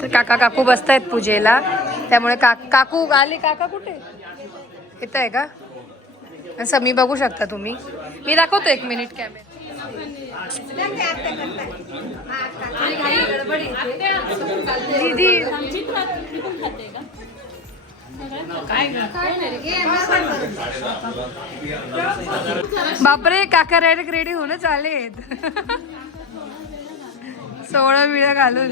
तर काका काकू बसतायत पूजेला, त्यामुळे काकू आले. काका कुठे येत आहे का? असं मी बघू शकता तुम्ही. मी दाखवतो 1 मिनिट कॅमेरा. दीदी बापरे, काका डायरेक्ट रेडी होऊनच आलेत. सोळं बिळं घालून.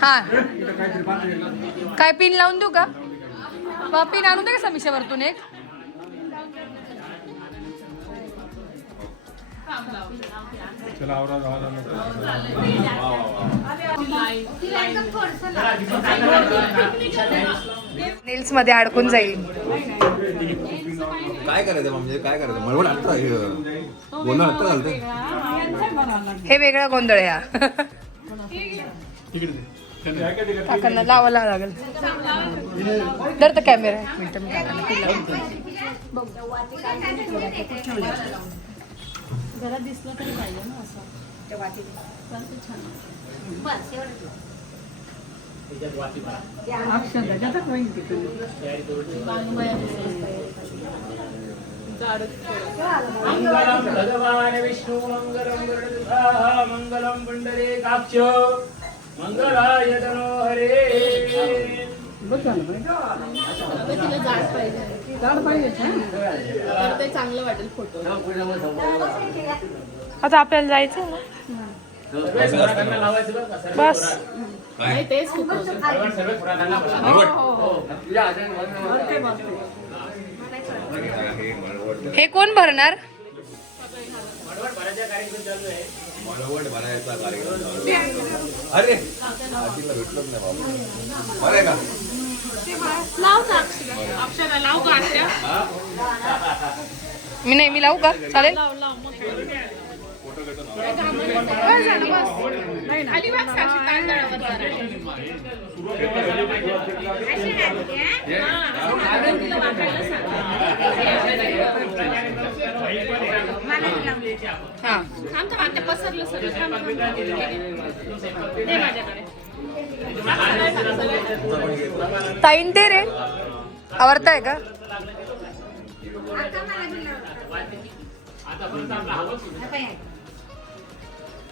हा, काय पिन लावून देऊ का? पिन आणून दे का समीक्षावरतून एक. नेल्स मध्ये अडकून जाईल. काय करायचं म्हणजे काय करायचं? मळवट गोंधळ आता घालतं. हे वेगळा गोंधळ आहे हा. काकांना लावायला लागेल. तर कॅमेरा 1 मिनिट मी काकांना जरा दिसलं तरी पाहिजे ना असं. मंगलम भगवान विष्णु मंगलम गरुडध्वज मंगलम पुंडरीकाक्ष मंगलाय तनो हरे. तिला जाड पाहिजे तर ते चांगलं वाटेल फोटो. आता आपल्याला जायचं ना. बस नाही तेच हे कोण भरणार? मळवट भरायचा कार्यक्रम चालू आहे. अरे आजीला भेटलोच नाही बाबा. बरं आहे का? अक्षरा लावू का? मी लावू का? चालेल. पसरलं ताईन ते रे आवडताय का?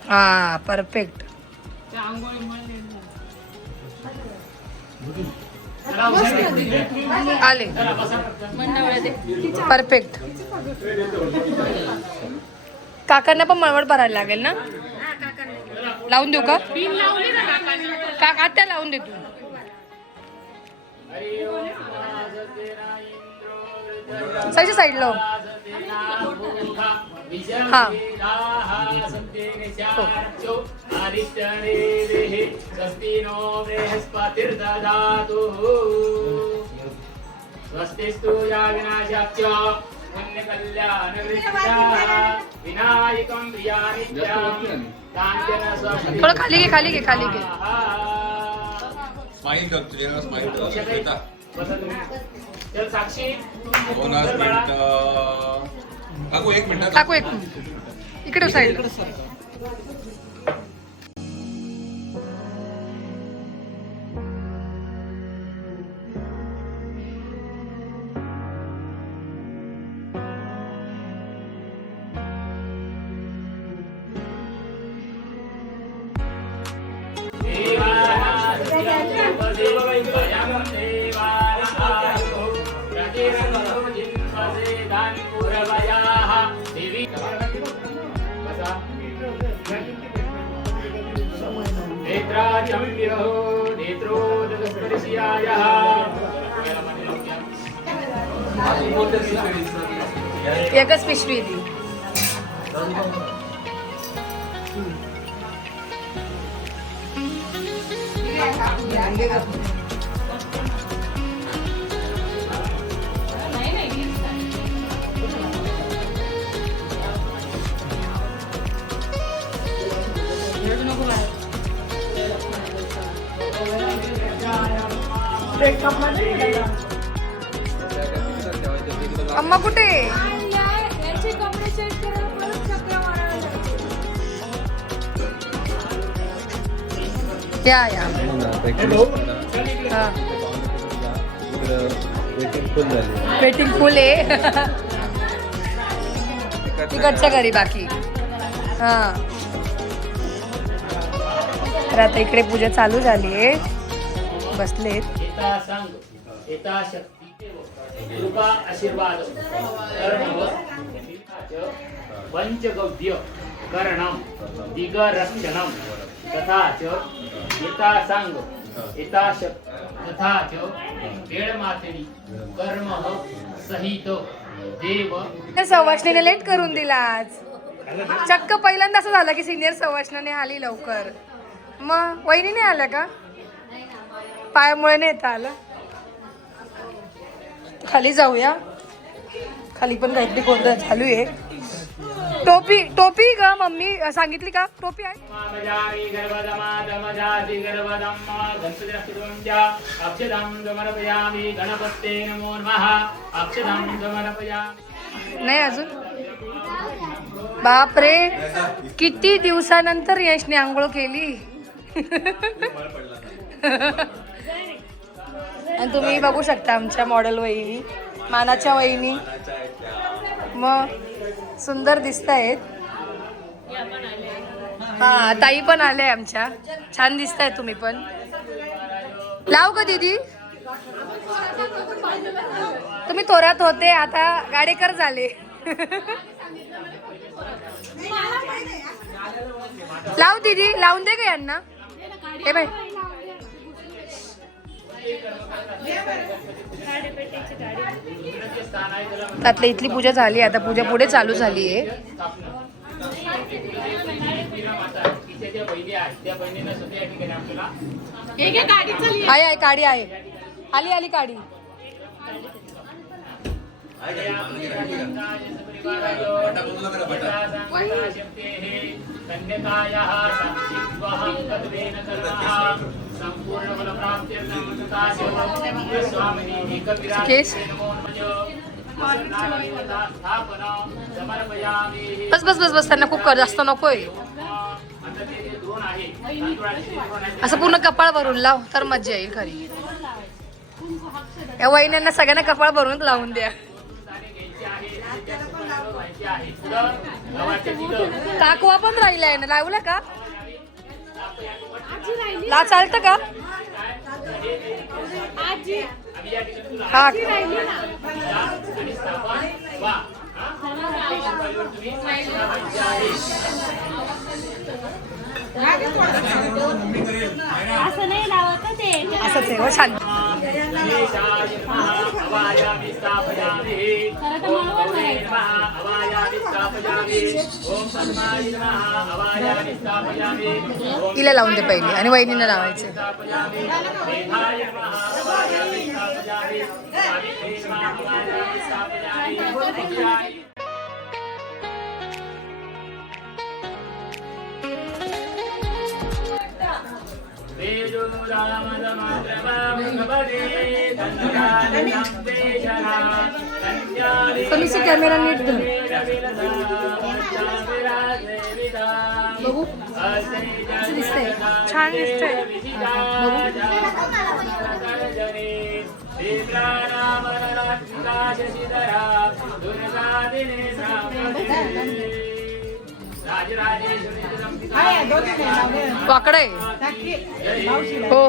हा परफेक्ट. आले परफेक्ट. काकांना पण मळवट भरायला लागेल ना. लावून देऊ का? काका त्या लावून दे तू. साईडच्या साईडला हा. स्वस्तिस्तु या विनाशाच्च पुण्यकल्याण विनायकं प्रियानित्यं काञ्चन स्वस्ति. थोडं खाली घे खाली घे खाली घे. स्माईल कर तुझ्या स्माईल कर. चल साक्षी 2 मिनिटं. काकू 1 मिनिट. काकू 1 मिनिट इकडे साईड. एकच पिशवी ती. अम्मा कुठे? या या हा वेटिंग फुल आहे तिकडच्या घरी बाकी. हा तर आता इकडे पूजा चालू झाली आहे, बसलेत. एता संग एता शक्ती कृपा आशीर्वाद कर्म पंचगव्य करणम दिगरक्षणम तथा च एता संग एता शक्ती तथा च वेळमातेनी कर्म सहित देव. सवाष्णीने लेट करून दिला आज. चक्क पहिल्यांदा असं झालं की सिनियर सवाष्णाने आली लवकर. मग वहिनी नाही आल्या का? पायामुळे नाही येता आलं. खाली जाऊया, खाली पण काहीतरी गोंधळ चालू आहे. टोपी टोपी ग मम्मी सांगितली का? टोपी आहे. नाही अजून. बापरे, किती दिवसानंतर यशने आंघोळ केली. आणि तुम्ही बघू शकता आमच्या मॉडेल वहिनी, मानाच्या वहिनी मग सुंदर दिसत आहेत. हा ताई पण आले आमच्या, छान दिसताय तुम्ही पण. लाव का दीदी? तुम्ही थोरात होते, आता गाडेकर झाले. लाव दीदी, लावून दे का यांना. हे बाय त्यातली इथली पूजा झाली, आता पूजा पुढे चालू झाली आहे. आहे आहे काडी आहे, आली आली काडी. बस बस बस बस, त्यांना खूप जास्त नकोय. असं पूर्ण कपाळ भरून लाव तर मजा येईल खरी. या वहिन्यांना सगळ्यांना कपाळ भरून लावून द्या. काकवा पण राहिलाय ना, लावला का? ला चालतं का? हा असं नाही लावत ते. असंच आहे हो, शांत. तिला लावून दे पहिले आणि वहिनीला लावायचे. कमीशी कॅमेरा नीट धर. बघू कसं दिसतंय, छान दिसतंय. वाकडं आहे हो.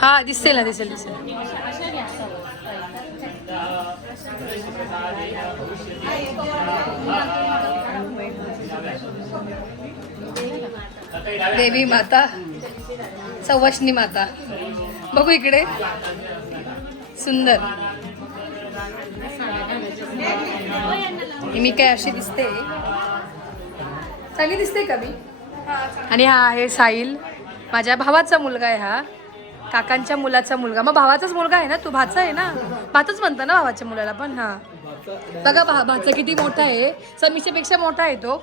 हा दिसेल ना, दिसेल दिसेल. देवी माता, सवाष्णी माता. बघू इकडे, सुंदर. मी काय अशी दिसते, चांगली दिसते का मी? आणि हा आहे साहिल, माझ्या भावाचा मुलगा आहे. हा काकांच्या मुलाचा मुलगा. मग भावाचाच मुलगा आहे ना तू? भाचा आहे ना, भातच म्हणतं ना भावाच्या मुलाला पण. हा बघा भाचा किती मोठा आहे, समीक्षेपेक्षा मोठा आहे तो.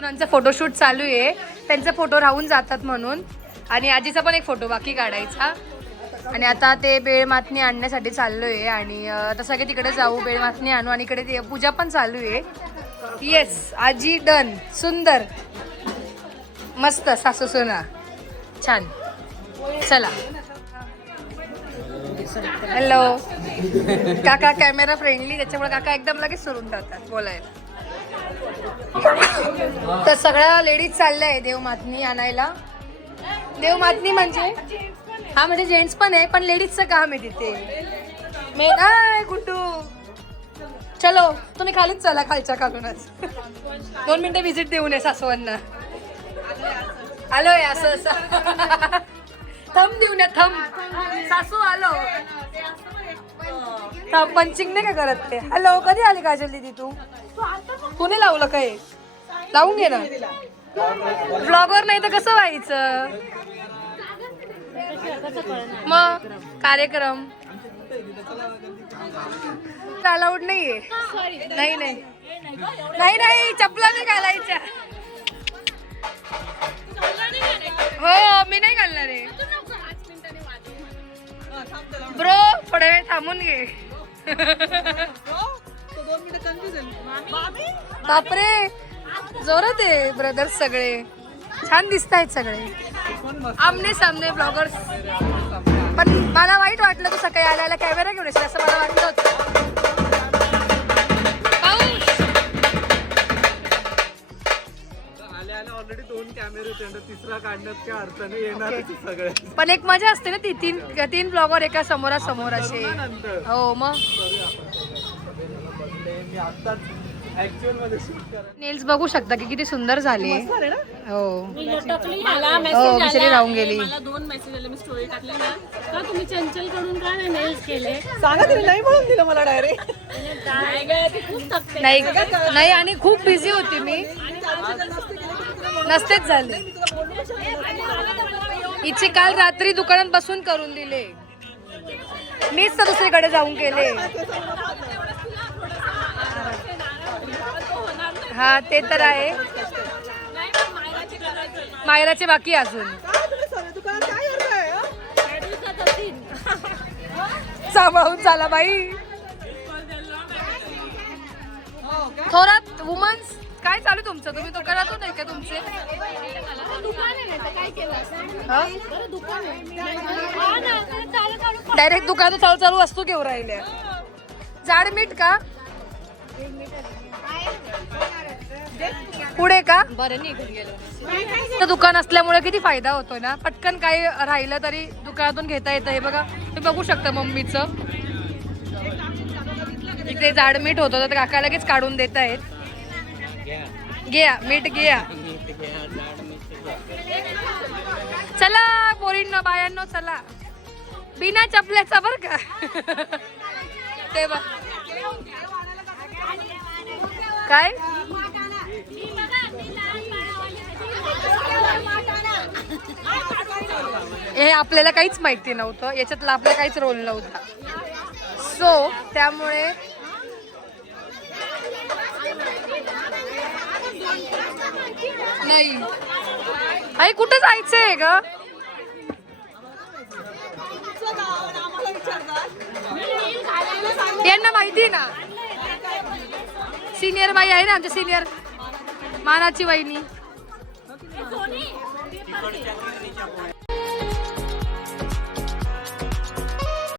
त्यांचा फोटोशूट चालू आहे, त्यांचे फोटो राहून जातात म्हणून. आणि आजीचा पण एक फोटो बाकी काढायचा. आणि आता ते बेळ माथणी आणण्यासाठी चाललोय आणि आता सगळे तिकडे जाऊ, बेळ माथणी आणू आणि इकडे ते पूजा पण चालू आहे. येस आजी डन, सुंदर मस्त सासू सोना छान. चला हॅलो. काका कॅमेरा फ्रेंडली त्याच्यामुळे काका एकदम लगेच सोडून जातात बोलायला. तर सगळ्या लेडीज चालल्या आहे देवमातनी आणायला. देवमातनी म्हणजे हा म्हणजे जेंट्स पण आहे पण लेडीजचं काम आहे तिथे. मे नाही कुठू. चलो तुम्ही खालीच चला, खालच्या खालूनच 2 मिनिटं व्हिजिट देऊन ये सासवांना. आलोय असं असं थंब देऊन या, थंब. सासू आलो. थंब पंचिंग नाही का करत ते. हॅलो कधी आली काजल दीदी तू? कोणी लावलं काय? लावून घे ना. ब्लॉगर नाही तर कसं व्हायचं मग कार्यक्रम. अलाउड नाहीये. नाही नाही नाही नाही चपला नाही घालायच्या. हो मी नाही घालणार आहे ब्रो. थोडा वेळ थांबून घे. बापरे जोरात आहे ब्रदर्स सगळे. छान दिसत आहेत सगळे आमने सामने ब्लॉगर्स. पण मला वाईट वाटलं तू सकाळी आल्याला कॅमेरा घेऊन येशील असं मला वाटलं होतं. ऑलरेडी 2 कॅमेरे होते, तिसरा काढण्यात काय अर्थ नाही येणार सगळे. पण एक मजा असते ना ती. तीन ब्लॉगर एका समोरासमोर असे. हो मग मी आताच ऍक्च्युअल मध्ये शूट करा. नेल्स बघू शकता की किती सुंदर झाले. हो मी लटकली. मला हो मेसेज बिचारी राहून गेली. मला 2 मेसेज आले. मी स्टोरी टाकली ना का तुम्ही चंचल कडून का नाही नेल्स केले. सांगा तिने नाही म्हणून दिलं मला डायरेक्ट. काय गं ती खूप थकते. नाही नाही आणि खूप बिझी होती मी. नसतेच झाले. हिचे काल रात्री दुकानात बसून करून दिले. मीच तर दुसरीकडे जाऊन केले. हा ते तर आहे. मायराचे बाकी अजून. सांभाळून चाला बाई. थोरात वुमन्स काय चालू तुमचं? तुम्ही दुकानातून आहे का तुमचे? डायरेक्ट दुकान चालू वस्तू घेऊन राहिल्या. जाड मीठ का पुढे का? तर दुकान असल्यामुळे किती फायदा होतो ना. पटकन काही राहिलं तरी दुकानातून घेता येतं. हे बघा तुम्ही बघू शकता मम्मीचं इकडे जाड मीठ होतं तर काका लगेच काढून देत आहेत. घ्या मीठ घ्या. चला पोरींनो बायांनो चला. बिना चपल्याचा बर का ते बघ काय. हे आपल्याला काहीच माहिती नव्हतं. याच्यातला आपला काहीच रोल नव्हता. सो त्यामुळे नाही. आई कुठं जायचंय ग? यांना माहिती ना. सिनियर बाई आहे ना आमच्या सिनियर मानाची वहिनी.